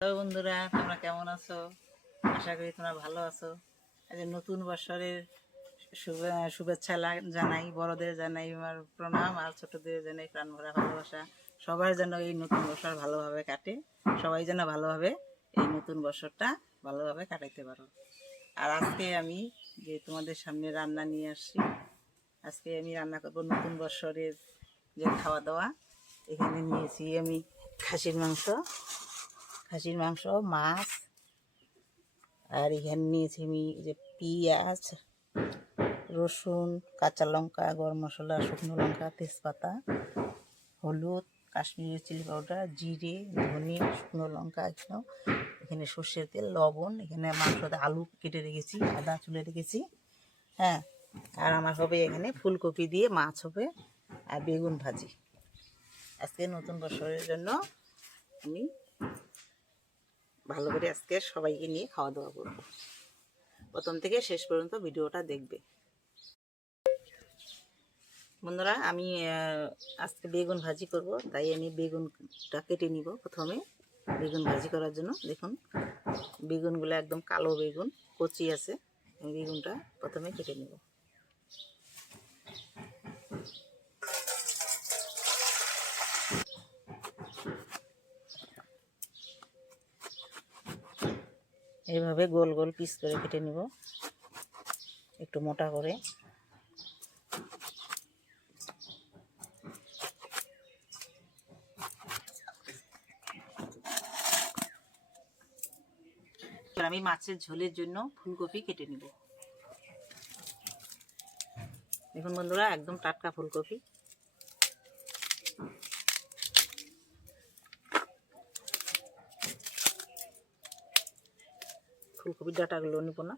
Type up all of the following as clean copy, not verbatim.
Hello বন্ধুরা, তোমরা কেমন আছো? আশা করি তোমরা ভালো আছো। আজ নতুন বছরের শুভেচ্ছা জানাই। বড়দের জানাই আমার প্রণাম, আর ছোটদের জানাই প্রাণ ভরা ভালোবাসা। সবার যেন এই নতুন বছর ভালোভাবে কাটে, সবাই যেন ভালোভাবে এই নতুন বছরটা ভালোভাবে কাটাইতে পারো। আর আজকে আমি যে তোমাদের সামনে রান্না নিয়ে আসছি, আজকে আমি রান্না করবো নতুন বছরের যে খাওয়া দাওয়া। এখানে নিয়েছি আমি খাসির মাংস, মাছ, আর এখানে নিয়েছি আমি যে পেঁয়াজ, রসুন, কাঁচা লঙ্কা, গরম মশলা, শুকনো লঙ্কা, তেজপাতা, হলুদ, কাশ্মীরি চিলি পাউডার, জিরে, ধনে, শুকনো লঙ্কা, এখানে সর্ষের তেল, লবণ, এখানে মাংসতে আলু কেটে রেখেছি, আদা চুলে রেখেছি। হ্যাঁ, আর আমার হবে এখানে ফুলকপি দিয়ে মাছ হবে, আর বেগুন ভাজি। আজকে নতুন বছরের জন্য আমি ভালো করে আজকে সবাইকে নিয়ে খাওয়া দাওয়া করবো। প্রথম থেকে শেষ পর্যন্ত ভিডিওটা দেখবে বন্ধুরা। আমি আজকে বেগুন ভাজি করব, তাই আমি বেগুনটা কেটে নিব। প্রথমে বেগুন ভাজি করার জন্য দেখুন, বেগুনগুলো একদম কালো বেগুন, কচি আছে। আমি বেগুনটা প্রথমে কেটে নিব। এইভাবে গোল গোল পিস করে কেটে নিব, একটু মোটা করে। আমি মাছের ঝোলের জন্য ফুলকপি কেটে নিব। দেখুন বন্ধুরা, একদম টাটকা ফুলকপি। ফুলকপির ডাঁটাগুলো নিব না।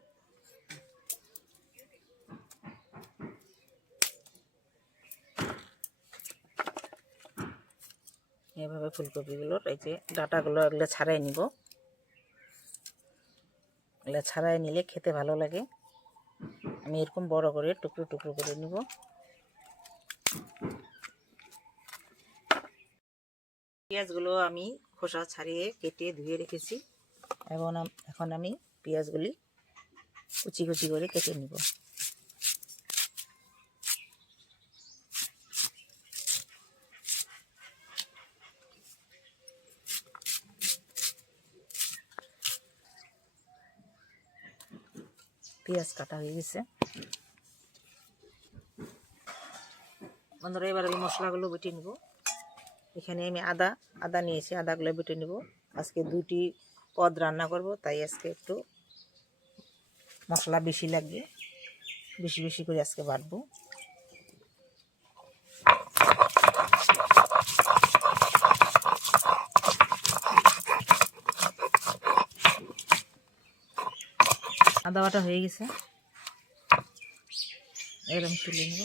এভাবে ফুলকপিগুলোর এই যে ডাঁটাগুলো এগুলো ছাড়াই নিব। এগুলো ছাড়াই নিলে খেতে ভালো লাগে। আমি এরকম বড় করে টুকরো টুকরো করে নিব। পেঁয়াজগুলো আমি খোসা ছাড়িয়ে কেটে ধুয়ে রেখেছি। এখন আমি পেঁয়াজগুলি কুচি কুচি করে কেটে নিব। পেঁয়াজ কাটা হয়ে গেছে বন্ধুরা। এবার আমি মশলাগুলো বেটে নিব। এখানে আমি আদা নিয়েছি, আদাগুলো বেটে নিব। আজকে 2টি পদ রান্না করব, তাই আজকে একটু মশলা বেশি লাগবে, বেশি বেশি করে আজকে বাটবো। আদা বাটা হয়ে গেছে, এরকম তুলে নেব।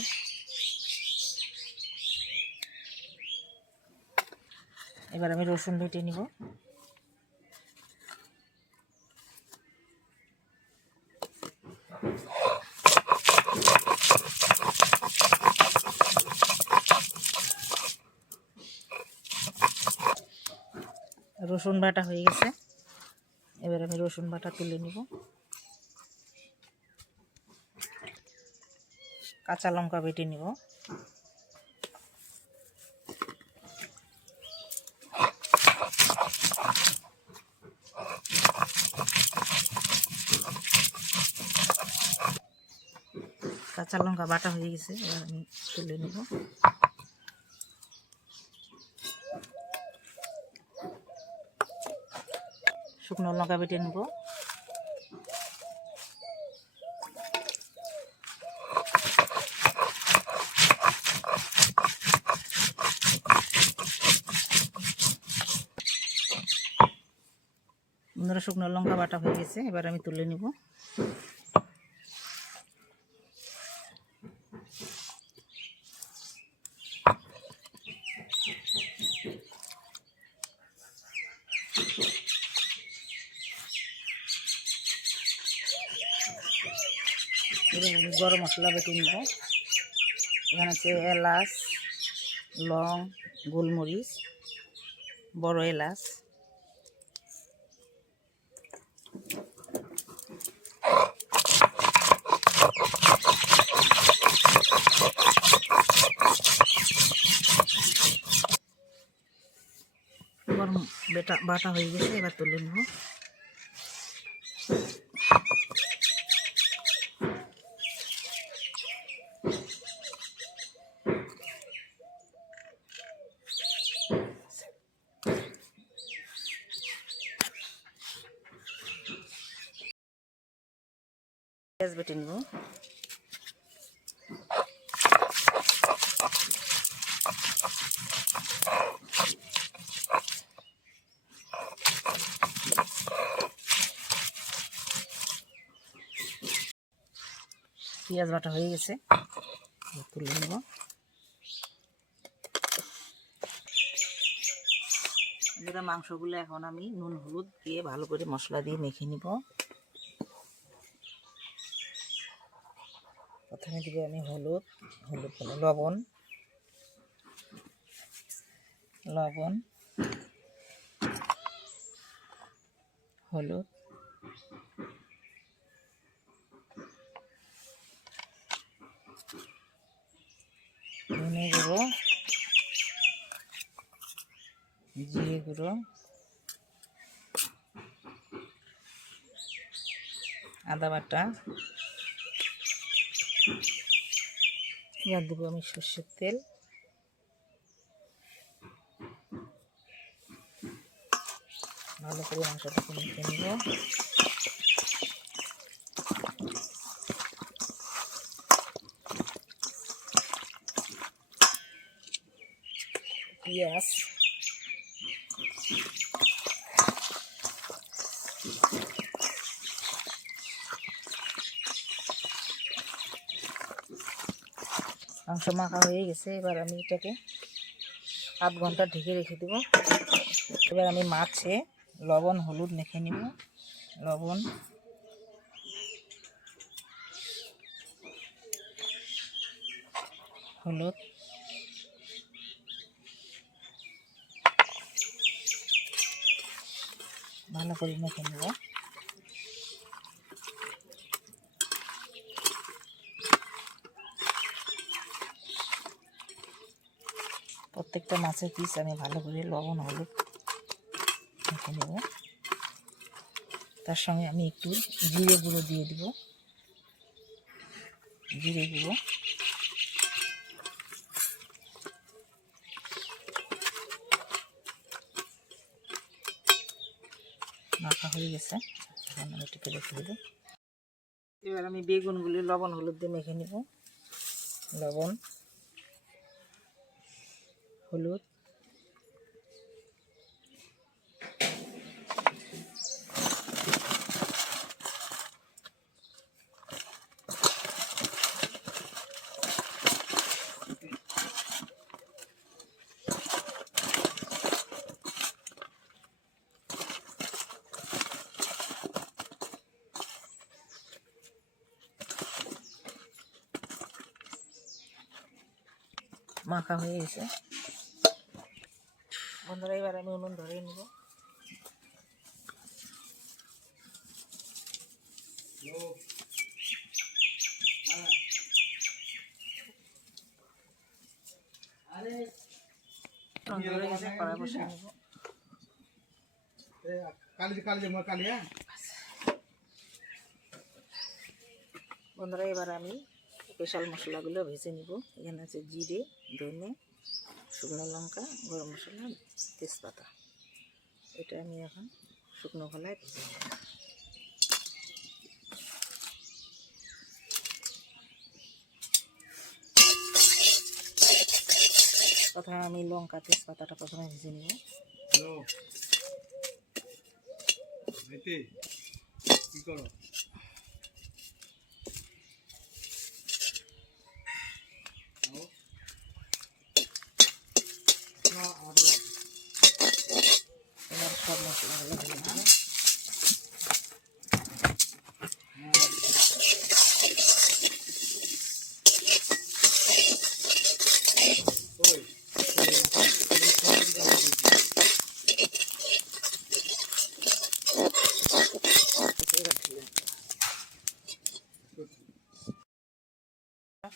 এবার আমি রসুন বেটে নিব। রসুন বাটা হয়ে গেছে, এবার আমি রসুন বাটা তুলে নিব। কাঁচা লঙ্কা বেটে নিব। কাঁচা লঙ্কা বাটা হয়ে গেছে, এবার আমি তুলে নিব। শুকনো লঙ্কা বেটে নিব। বন্ধুরা, শুকনো লঙ্কা বাটা হয়ে গেছে, এবার আমি তুলে নিব। এবার আমি গরম মশলা বেটে নিব। এখানে আছে এলাচ, লং, গোলমরিচ, বড় এলাচ, এটা বাটা হয়ে গেছে, এবার তুলে নেব। পেঁয়াজ বেটে নেব। পেঁয়াজ বাটা হয়ে গেছে, তুলে নেব। এবার মাংসগুলো এখন আমি নুন হলুদ দিয়ে ভালো করে মশলা দিয়ে মেখে নিব। প্রথমে দিব আমি হলুদ লবণ, হলুদ, ধনে গুঁড়ো, জিরে গুঁড়ো, আদা বাটা। এবার দেবো আমি সর্ষের তেল, ভালো করে মাংসটাকে মেখে নেব। পেঁয়াজ, মাংস মাখা হয়ে গেছে, এবার আমি এটাকে আধ ঘন্টা ঢেকে রেখে দেব। এবার আমি মাছে লবণ হলুদ মেখে নিব। লবণ, হলুদ, ভালো করে মেখে নেব। প্রত্যেকটা মাছের পিস আমি ভালো করে লবণ হলুদ মেখে নেব। তার সঙ্গে আমি একটু জিরে গুঁড়ো দিয়ে দিব। জিরে গুঁড়ো, মাখা হয়ে গেছে, এখন আমি এটাকে রেখে দেবো। এবার আমি বেগুনগুলি লবণ হলুদ দিয়ে মেখে নেব। লবণ, হলুদ, মাখা হয়ে গেছে। বন্ধুরা, এবার আমি উনুন ধরিয়ে নেব। ধরে গেছে, কড়াই বসিয়ে নেব। বন্ধুরা, এবার আমি স্পেশাল মশলাগুলো ভেজে নিব। এখানে আছে জিরে, ধনে, শুকনো লঙ্কা, গরম মশলা, তেজপাতা। এটা আমি এখন শুকনো খোলায় ভেজে নেব। প্রথমে আমি লঙ্কা তেজপাতাটা প্রথমে ভেজে নেব। কি করো? এবার সব মশলাগুলো ভেজে নেব।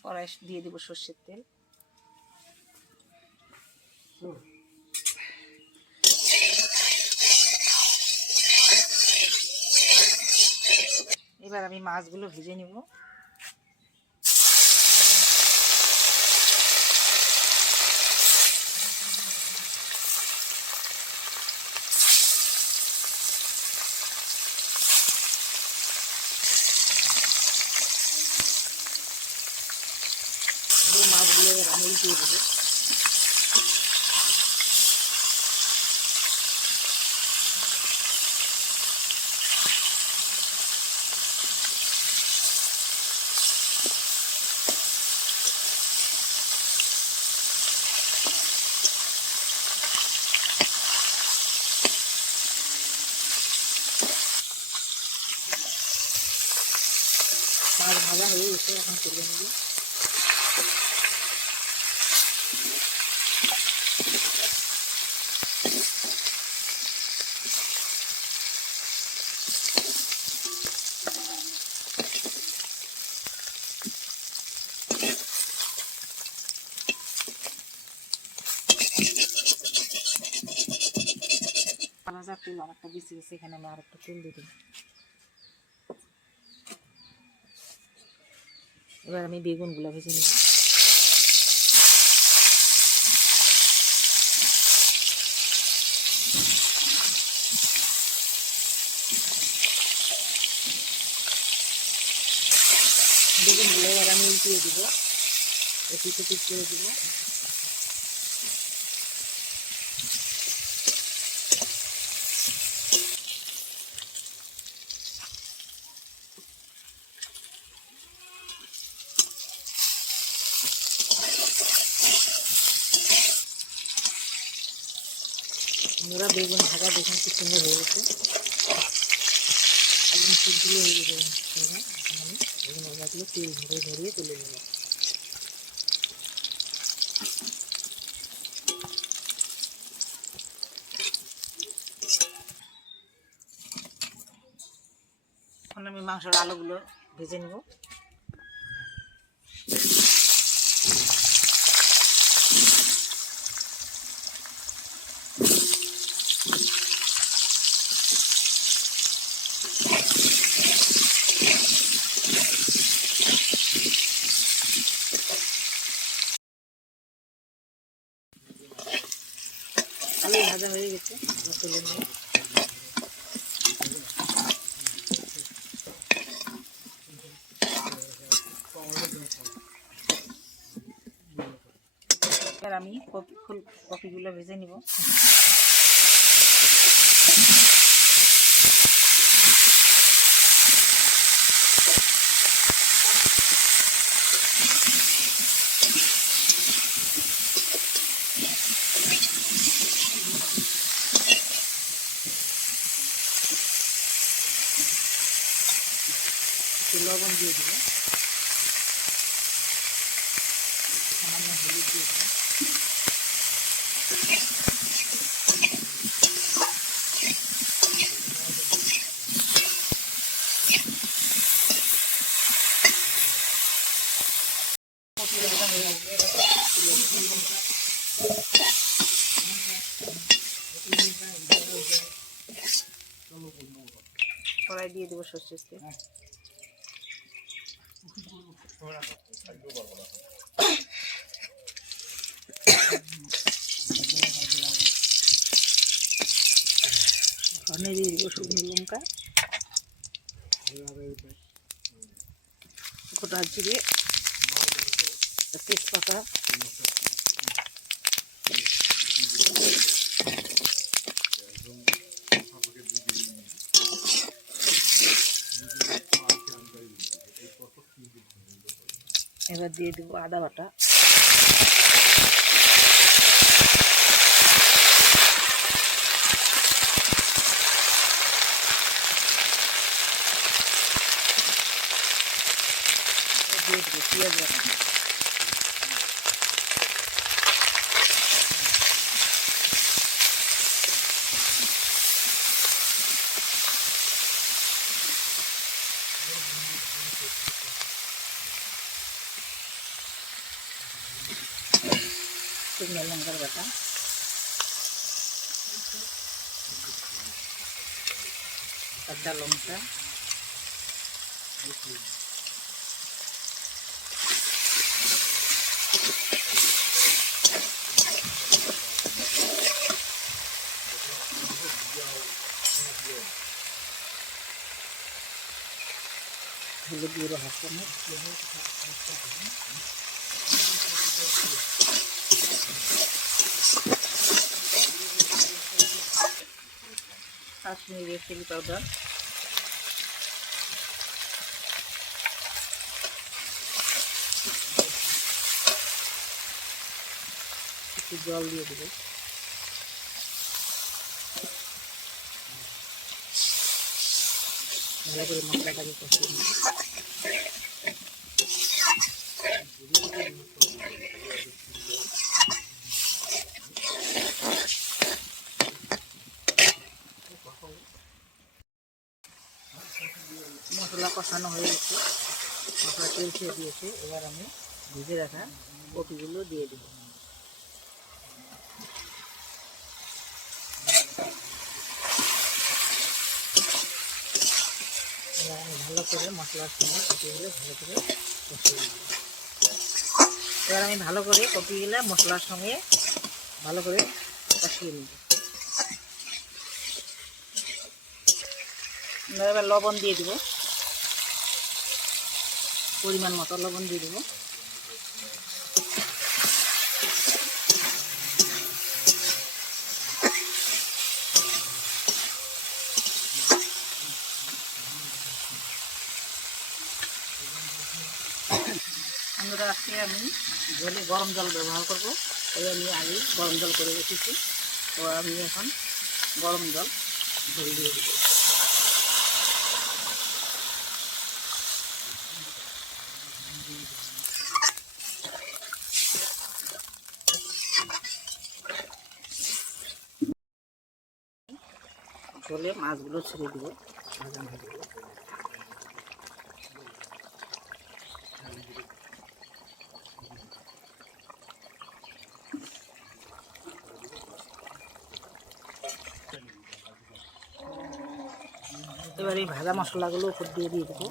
কড়াই দিয়ে দেবো সর্ষের তেল। এবার আমি মাছগুলো ভেজে নিব। মাছগুলো এবার আমি উল্টিয়ে দেবো। মাছ ভাজা হয়ে গেছে, এখন তুলে নেব। ভাজা তেল আর একটা বেশি গেছে, এখানে আমি আর একটা তেল দিয়ে দিই। এবার আমি বেগুনগুলো ভেজে নেব। বেগুনগুলো এবার আমি উল্টিয়ে দিব, এপিট ওপিট করে দিব। আমরা বেগুন ভাজা দেখুন কি সুন্দর হয়ে গেছে, একদম ফুলগুলো হয়ে গেছে সুন্দর। এখন আমি বেগুন ভাজাগুলো তেল ধরিয়ে তুলে নেব। এখন আমি মাংসের আলুগুলো ভেজে নেব। আলু ভাজা হয়ে গেছে, তুলে নেব। এবার আমি কপিগুলো ভেজে নিব। একটু লবণ দিয়ে দিব, সামান্য হলুদ দিয়ে দিব। কড়াই দিয়ে দেবো সর্ষের তেল। ধনে দিয়ে দেবো শুকনো লঙ্কা, গোটা জিরে, তেজপাতা, এবার দিয়ে দেবো আদা বাটা, দিয়ে দেবো পেঁয়াজ বাটা, শুকনো লঙ্কার বাটা, কাঁচা লঙ্কা, হলুদ গুঁড়ো হাফ চামচ, কাশ্মীরি রেড চিলি পাউডার, একটু জল দিয়ে দেবো। ভালো করে মশলাটাকে কষিয়ে নেব। মশলা কষানো হয়ে গেছে, মশলা তেল ছেড়ে দিয়েছে। এবার আমি ভেজে রাখা কপিগুলো দিয়ে দেব। এবার আমি ভালো করে মশলার সঙ্গে কপিগুলো ভালো করে কষিয়ে নেব। এবার আমি ভালো করে কপিগুলো মশলার সঙ্গে ভালো করে কষিয়ে নেব। এবার লবণ দিয়ে দেব, পরিমাণ মতো লবণ দিয়ে দেব। আমরা আজকে আমি ঝোলে গরম জল ব্যবহার করব। তাই আমি আগে গরম জল করে রেখেছি। তো আমি এখন গরম জল ঝোল দিয়ে দেবো। ঝোলে মাছগুলো ছেড়ে দিব, ভাজা মাছগুলো। এবার এই ভাজা মশলাগুলো উপর দিয়ে দেবো।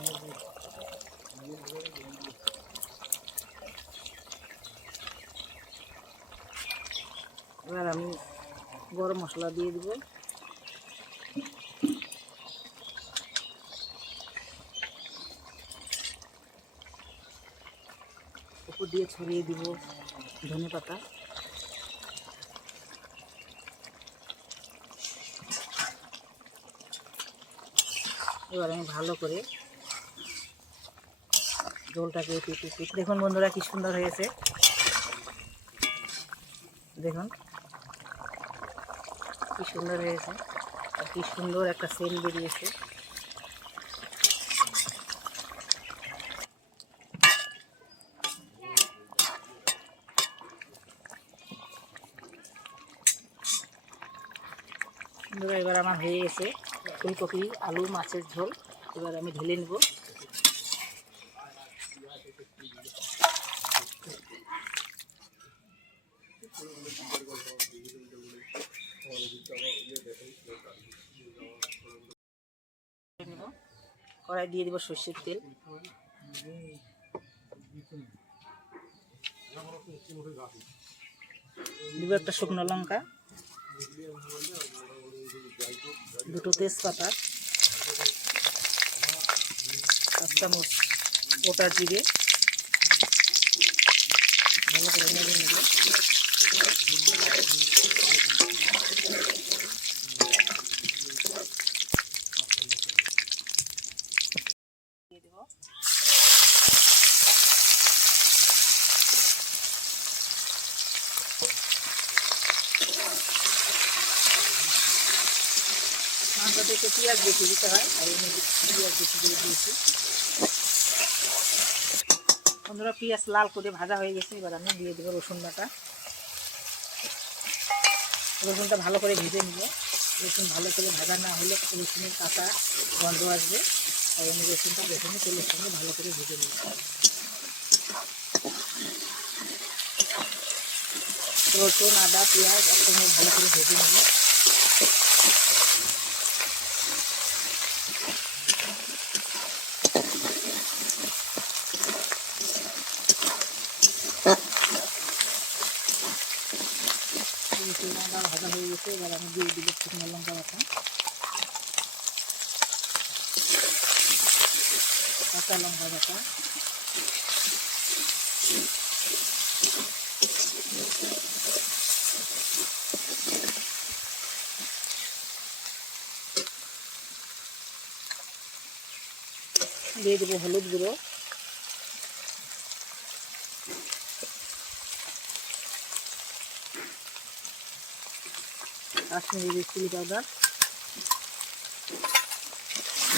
এবার আমি গরম মশলা দিয়ে দিব। উপর দিয়ে ছড়িয়ে দিব ধনেপাতা। এবার আমি ভালো করে ঝোলটাকে দেখুন বন্ধুরা কি সুন্দর হয়েছে। দেখুন কি সুন্দর হয়েছে, আর কি সুন্দর একটা সেন্ট বেরিয়েছে। বন্ধুরা এবার আমার হয়ে গেছে ফুলকপি আলু মাছের ঝোল। এবার আমি ঢেলে নেব। কড়াই দিয়ে দেবো সর্ষের তেল, দিব একটা শুকনো লঙ্কা, দুটো তেজপাতা, 5 চামচ গোটা জিরে, ভালো করে নেড়ে নেব। দিয়ে দেব মাংসতে একটু পেঁয়াজ বেশি দিতে হয়, আর এমনি পেঁয়াজ বেশি দিয়ে দিয়েছি। বন্ধুরা পেঁয়াজ লাল করে ভাজা হয়ে গেছে। এবার আমি দিয়ে দেবো রসুন বাটা। রসুনটা ভালো করে ভেজে নিব। রসুন ভালো করে ভাজা না হলে রসুনের কাঁচা গন্ধ আসবে। তাই আমি রসুনটা প্রথমে তেলের সঙ্গে ভালো করে ভেজে নিব। রসুন আদা পেঁয়াজ একসঙ্গে ভালো করে ভেজে নেব। কাঁচা লঙ্কা বাটা, দিয়ে দেবো হলুদ গুঁড়ো, কাশ্মীরি চিলি পাউডার।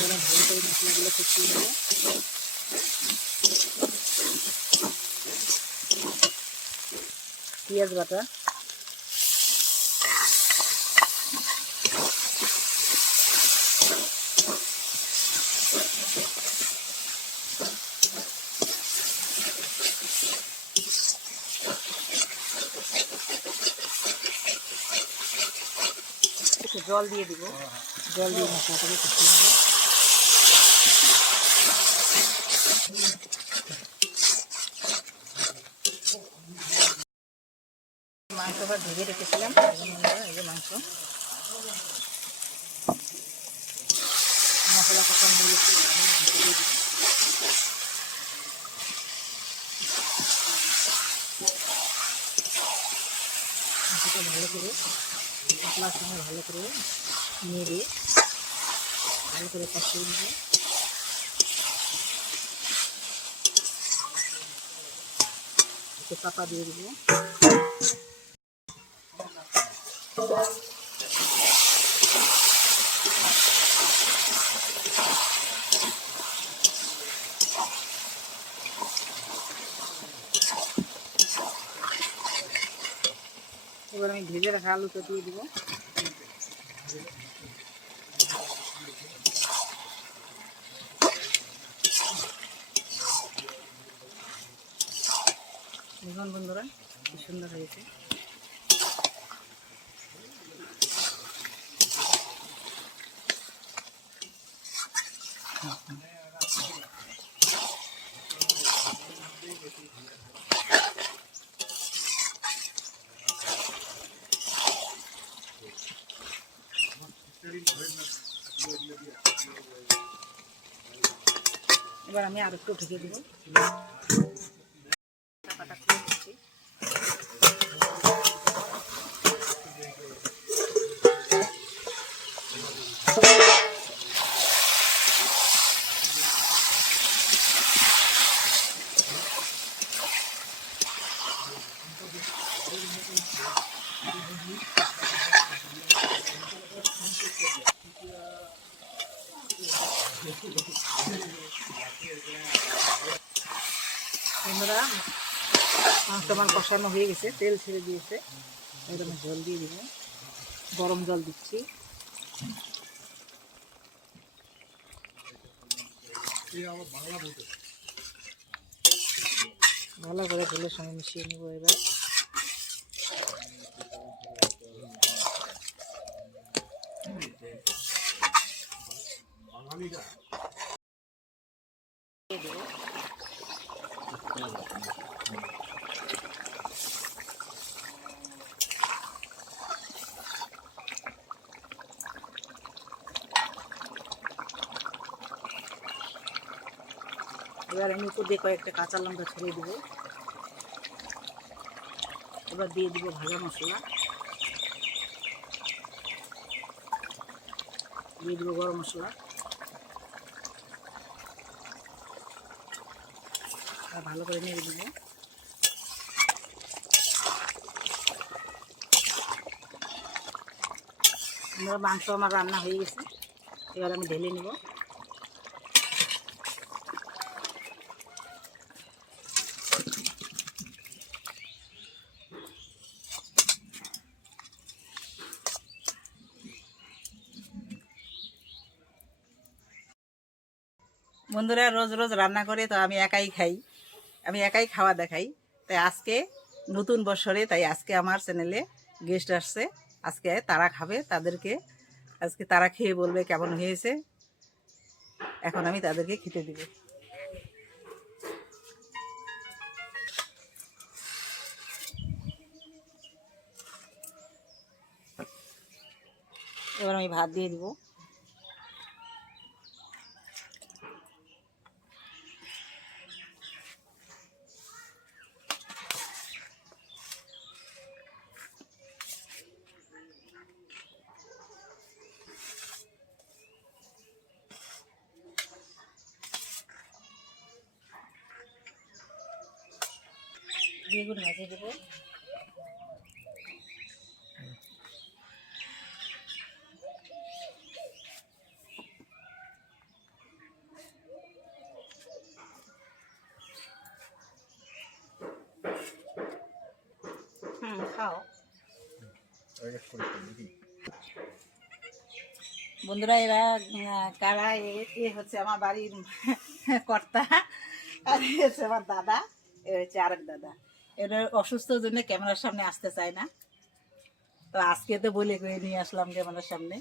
ভালো করে মশলাগুলো কষিয়ে নেব। পেঁয়াজ বাটা, একটু জল দিয়ে দিব, জল দিয়ে মশলাটাকে কষিয়ে নেব। মাংস আবার ভেজে রেখেছিলাম, এই যে মাংস, মশলা কষানো হয়ে গেছে, আমি মাংস দিয়ে দিব। মাংসটা ভালো করে মশলার সঙ্গে ভালো করে নেড়ে ভালো করে কষিয়ে নেব। একটু চাপা দিয়ে দিব। এবার আমি ভেজে রাখা আলুটা দিয়ে দিব। দেখুন বন্ধুরা কি সুন্দর হয়েছে। এবার আমি আর একটু ঢেকে দেবো। চাপাটা খুলে দিচ্ছি। বন্ধুরা মাংস আমার কষানো হয়ে গেছে, তেল ছেড়ে দিয়েছে। এবার আমি জল দিয়ে দিব, গরম জল দিচ্ছি। ভালো করে ঝোলের সঙ্গে মিশিয়ে নেব। এবার এবার আমি উপর দিয়ে কয়েকটা কাঁচা লঙ্কা ছড়িয়ে দেবো। এবার দিয়ে দিব ভাজা মশলা, দিয়ে দিব গরম মশলা, আর ভালো করে নেড়ে দিব। মাংস আমার রান্না হয়ে গেছে, এবার আমি ঢেলে নেব। বন্ধুরা রোজ রোজ রান্না করে তো আমি একাই খাই, আমি একাই খাওয়া দেখাই। তাই আজকে নতুন বছরে, তাই আজকে আমার চ্যানেলে গেস্ট আসছে। আজকে তারা খাবে, তাদেরকে আজকে তারা খেয়ে বলবে কেমন হয়েছে। এখন আমি তাদেরকে খেতে দিব। এবার আমি ভাত দিয়ে দিব। বেগুন ভাজি দেবো। খাও বন্ধুরা। এরা কারা, এ হচ্ছে আমার বাড়ির কর্তা, আর এ হচ্ছে আমার দাদা, এ হচ্ছে আরেক দাদা। এরা অসুস্থর জন্য ক্যামেরার সামনে আসতে চায় না, তো আজকে তো বলে করে নিয়ে আসলাম ক্যামেরার সামনে।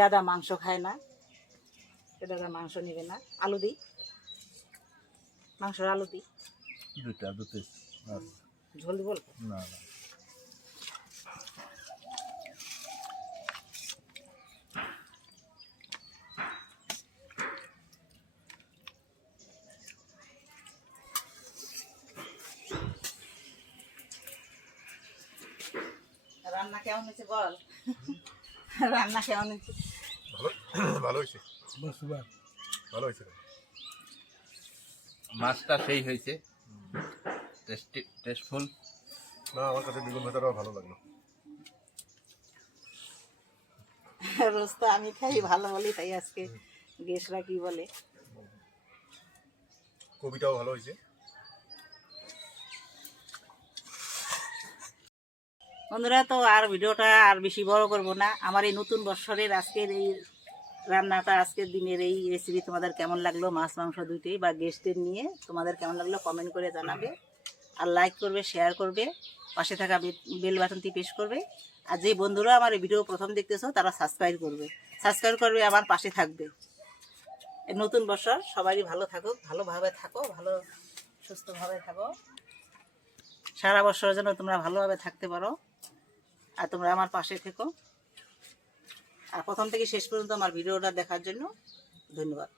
দাদা মাংস খায় না, দাদা মাংস নেবে না। আলু দিই, মাংসের আলু দিই, ঝোল দিব না। রান্না কেমন হয়েছে বল? রান্না কেমন হয়েছে? ভালো হয়েছে, ভালো হয়েছে। মাছটা সেই হয়েছে, টেস্টফুল। না, আমার কাছে বেগুন ভাজাটাও ভালো লাগলো। রোজ তো আমি খাই ভালো বলি, তাই আজকে গেস্টরা কি বলে। কবিটাও ভালো হয়েছে। বন্ধুরা, তো আর ভিডিওটা আর বেশি বড় করব না। আমার এই নতুন বছরের আজকের এই রান্নাটা, আজকের দিনের এই রেসিপি তোমাদের কেমন লাগলো, মাছ মাংস দুইটাই বা গেস্টদের নিয়ে তোমাদের কেমন লাগলো কমেন্ট করে জানাবে। আর লাইক করবে, শেয়ার করবে, পাশে থাকা বেল বাটনটি প্রেস করবে। আর যে বন্ধুরা আমার এই ভিডিও প্রথম দেখতেছো তারা সাবস্ক্রাইব করবে, আমার পাশে থাকবে। এই নতুন বছর সবারই ভালো থাকুক, ভালোভাবে থাকো, ভালো সুস্থভাবে থাকো, সারা বছরের জন্য তোমরা ভালোভাবে থাকতে পারো। আর তোমরা আমার পাশে থেকো। আর প্রথম থেকে শেষ পর্যন্ত আমার ভিডিওটা দেখার জন্য ধন্যবাদ।